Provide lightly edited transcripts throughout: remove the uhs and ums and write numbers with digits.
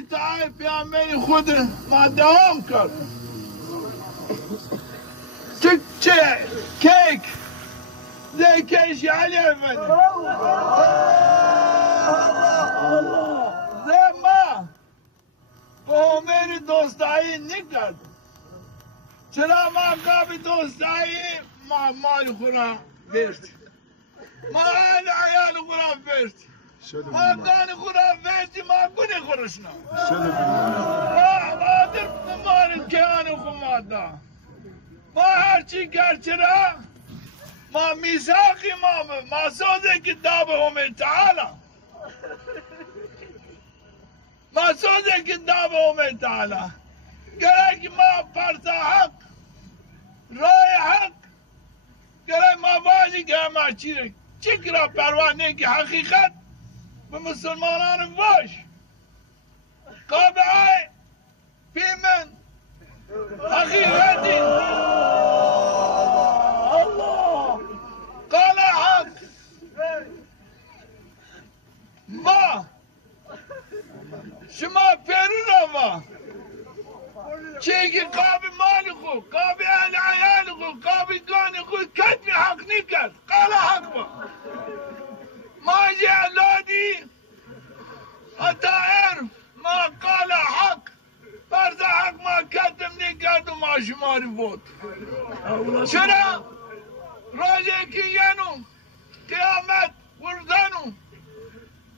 ایتای پیامبر خود ما دوام کرد چه کیک زیکش علی افندی زما قومر دوستایی نکرد چرا ما قابل دوستایی ما مال خورا برد ما عیال خورا برد ما گان خورا برد ما گونه خورشنا ما آدر مال کیان خمادا ما هرچی کرد چرا ما میثاقی ما سوزه کتاب هم تعالی ما سوزه کتاب هم تعالی گره که ما پرسا حق رای حق گره ما بازی که ما چکرا پروانه که حقیقت به مسلمانان باش قابعه پیمن حقیقتی قال حق ما شما پیرو ما چیکی قابل مال خود قابل اهل عیال خود قابل گان خود کتبی حق نکرد قال حق ما جی اولادی اتائر ما قال حق فرض حق ما کتب نکرد و ما شماری بود چرا راجع که ینو قیامت وردنو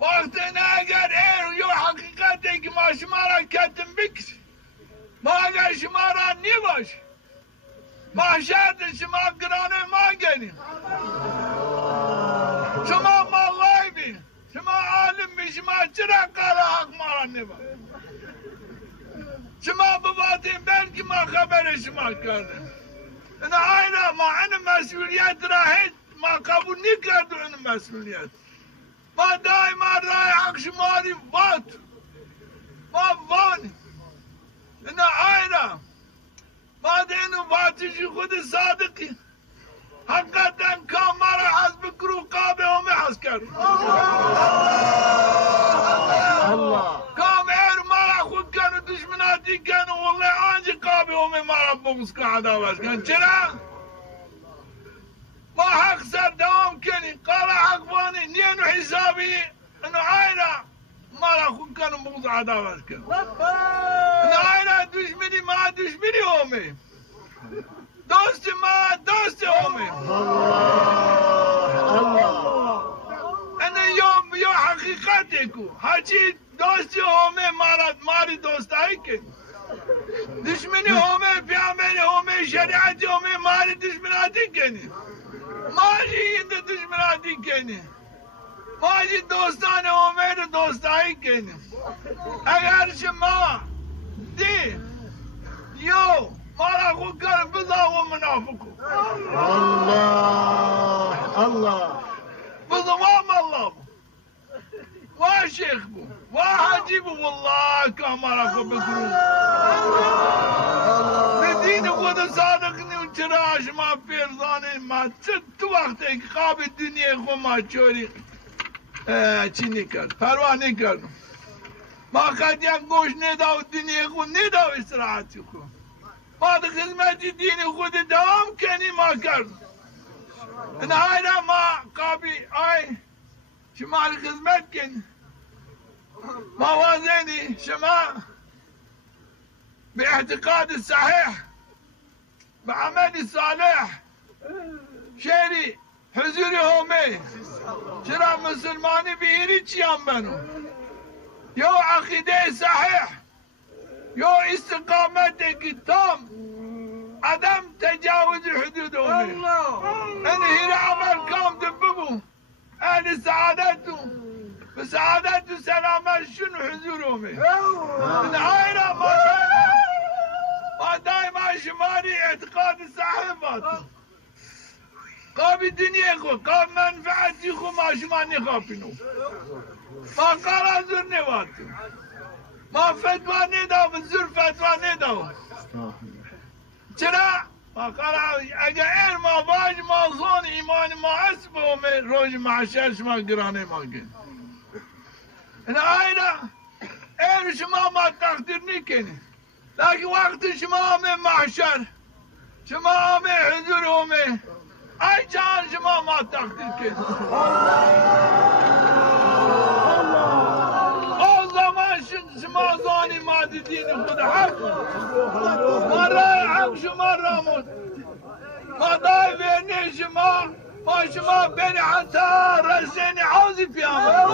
وقت نه اگر ایر یو حقیقت که ما شما را کتب بکس ما اگر شما را نیباش ما شرط شما گرانه ما گنیم شما ما غایبی شما عالم بی شما چرا قال حق ما را نیباش شما بباتیم بلکه ما خبر شما کردیم این آینا ما این مسئولیت را هیچ ما قبول نکردو این مسئولیت ما دائما رای حق شماری بات ما وانی این آینا ما دینو باتشی خود صادقی حقیقتا کام مرا حسب کرو قابه همه حس کرد کام ایر مرا خود کن و دشمناتی کن و والله آنجا قابه همه مرا بغض کن عداوت کن چرا؟ ما حق سر دوام کنی قال حق بانی نینو حسابی انو آینا مرا خود کن و بغض عداوت کن انو آینا دشمنی ما دشمنی همه دوست ما دوست همه انو یا حقیقت کو هرچی دوست همه ماری دوستایی کن دشمنی همه پیامبر همه شریعت همه ماری دشمناتی کنی ماجی این دشمناتی کنی ماجی دوستان همه رو دوستایی کنی اگر شما دی یو مارا خود کر بزا و منافقو الله بزوام الله و شیخ بو و حاجی بو والله که مارا خود بکرو بدین خود صادق نیو چرا شما پیرزانه ما تو وقت ایک خواب دنیا خود ما چوری چی نکرد پروا نکرد ما خد یک گوش نداو دنیا خود نداو استراحتی خود ما ده خدمتی دین خود دوام کنی ما کرد این آینا ما قابی آی شما خدمت کن ما وازنی شما به اعتقاد صحیح به عمل صالح شهری حضور همه چرا مسلمانی بیری چی هم بنو یا عقیده صحیح یا استقامت که تام عدم تجاوز حدود همه این هیر عمل کام دببو اهل سعادتو بسعادت و سلامت شنو حضور همه این آینا ما دائما شماری اعتقاد صاحبات قاب دنیا خو قاب منفعتی خو ما شما نخوابینو ما قرار زور نواتو ما فتوا نداو زور فتوا نداو چرا؟ ما قرار اگر ما باج ما زون ایمان ما اسب و روز معشر شما گرانه ما گن این آینا ایر شما ما تقدیر نکنی لیکن وقت شما همه محشر شما همه حضور همه ای چند شما ما تقدیر کنی آن زمان شما زانی ما دین خود حق ما رای حق شما رامون ما دای بینی شما ما شما بین حتی رسین حوزی پیامد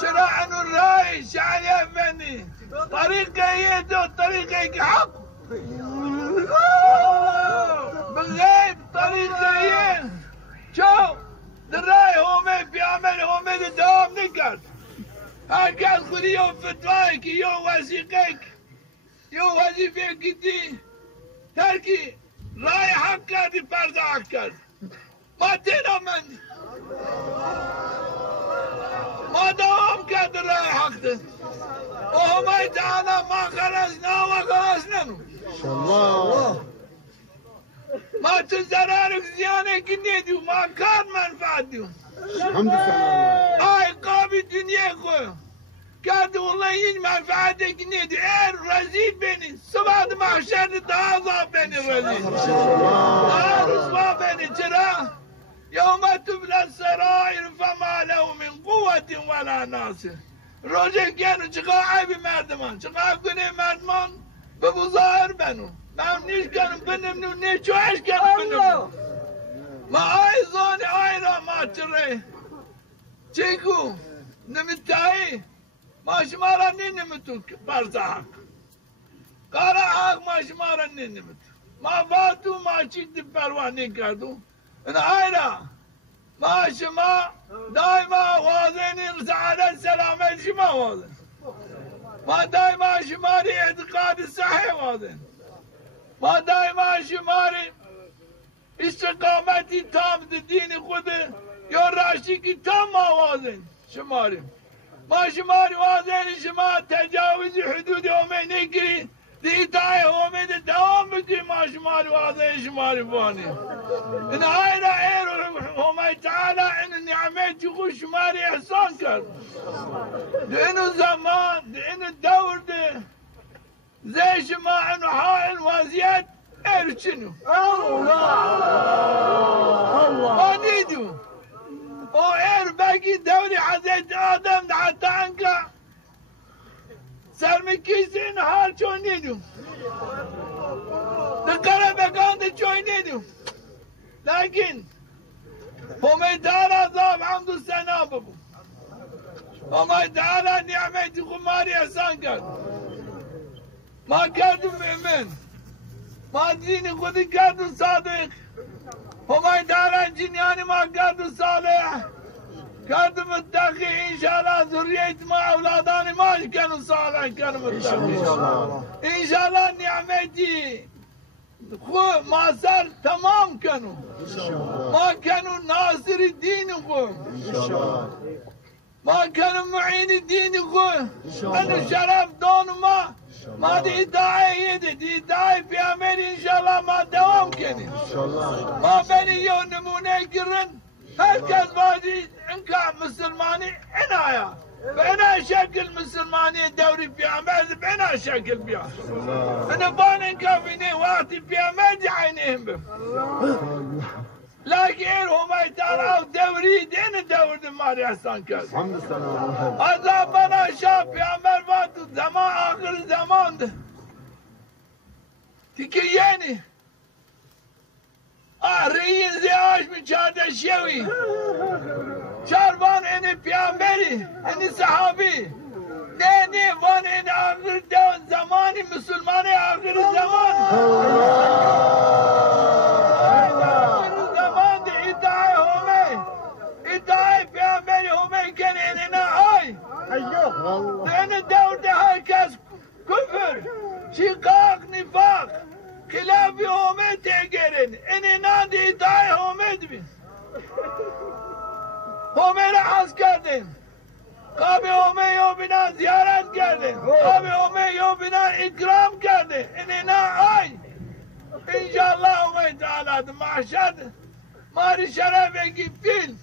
چرا انو رای شعری افندی طریقه یه دو طریقه که حق بغیر طریقه یه چو در رای همه پیامد همه دوام نکرد هر کس خودی یو فتوایی که یو وثیقه یو وظیفه کتی ترکی رای حق کردی فرض حق کرد ما تینا مندی ما دوام کرد رای حق ده و همه تعالی ما خرسنا و خرسنمو ما تو ضرارک زیانه که نیدیو ما کار منفعت دیو آی قابی دنیا خو کرد والله این منفعته که نیدیو ایر رزید بینی صبح محشر دازا بینی رزید رسوا بینی چرا یوم تبلی السرائر فما له من قوة ولا ناصر روزه کنو چقدر عیبی مردمان چقدر کنه مردمان به بظاهر بنو من نیش کنم بنمونو نیش چوهش کنم بنمونو ما آی زانی آی را ما چره چیکو نمیتایی ما شما را نمیتو فرض حق کار حق ما شما را نمیتو ما واتو ما چیز پروا نکردو این آی را ما شما دائما واضحین سعادت سلامت شما واضح ما دائما شماری اعتقاد صحیح واضح ما دائما شماری استقامتی تام دین خود یا راشی کی تام ما واضح شماری ما شماری واضح شما تجاوز حدود همه نگری دیتای همه دوام بکری ما شماری واضح شماری بانی این آینا ایر همه تعالی این نعمتی خود شماری احسان کرد این زمان این دور ده زي شما انو حائل وزياد ارچنو ما نيدو او اير باقي دوري حزيت ادم حتى انك سرمكيسين حال چون نيدو دقره بقاند چون نيدو لكن هم دارا ذاب حمد السنة ببو هم دارا نعمتي خماري احسان کرد ما کردم مؤمن ما دین خودی کردم صادق همه دارن جنیان ما کردم صالح کردم متقی انشاءالله ذریت ما اولادان ما کنم صالح کنم متقی انشاءالله نعمتی خو ما سر تمام کنم ما کنم ناصر دین خو ما کنم معین دین خو انا شرف دون ما دی ادعای دی ادعای پیامبر انشالله ما دوام کنیم ما بینی یو نمونه گرن هر کس باید انکا مسلمانی اینایا به اینا شکل مسلمانی دوری پیامبر به اینا شکل بیا اینا بان انکا بینی وقتی پیامبر عینهم بیم لكن هم يتعرفوا دوري دين دور ماري حسن كذا عذابنا شاف يا مرفات زمان آخر زمان ده تكيني ريين زياش من شهادة شوي شاربان اني بيامبري اني صحابي نيني وان اني آخر دون زماني مسلماني آخر زمان ادعای پیامبری همه کنه اینا های این دور ده هر کس کفر شقاق نفاق خلافی همه تگرن این اینا دی ادعای همه دبین همه را حس کردن قابی همه یو بنا زیارت کردن قابی همه یو بنا اکرام کردن این اینا های انشاءالله همه تعالی محشد ماری شرف اگی فیل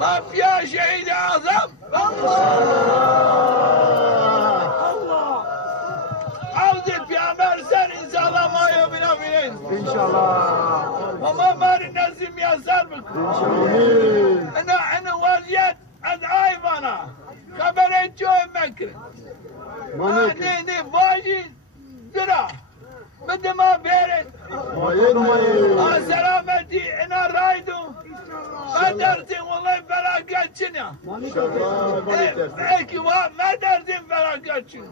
مافیا شهید اعظم حوض پیامبر سر انشاءالله ما یومینا بینید انشاءالله و ما ماری نزدی میسر بکن انشاءالله انا وضعیت از آیوانا خبره جوی مکره نه واجی درا بده ما بیرد سلامتی انا رایدو ما درسیم والله فراغت چنیا ایکی ما درسیم فراغت چنیا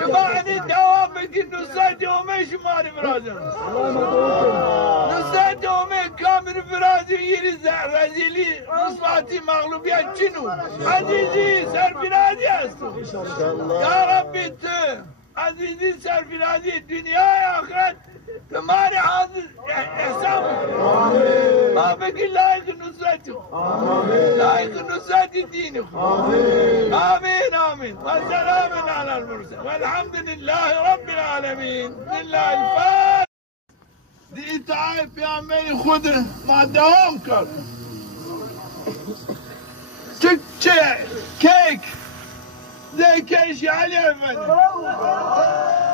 شما اینی دوام بگی نصد دومه شماری برادر نصد دومه کامل برادر یری رزیلی نصفاتی مغلوبیت چنو عزیزی سرفرازی هستو یا ربی تو عزیزی سرفرازی دنیای آخرت تمہارے حاضر احسان ما بگی لائق نصرت لائق نصرت دین آمین آمین والسلام على المرسل والحمد لله رب العالمين لله الفاتح دی اطاعت پیامبر خود ما دوام کرد چه کیک زي كيش علي افندي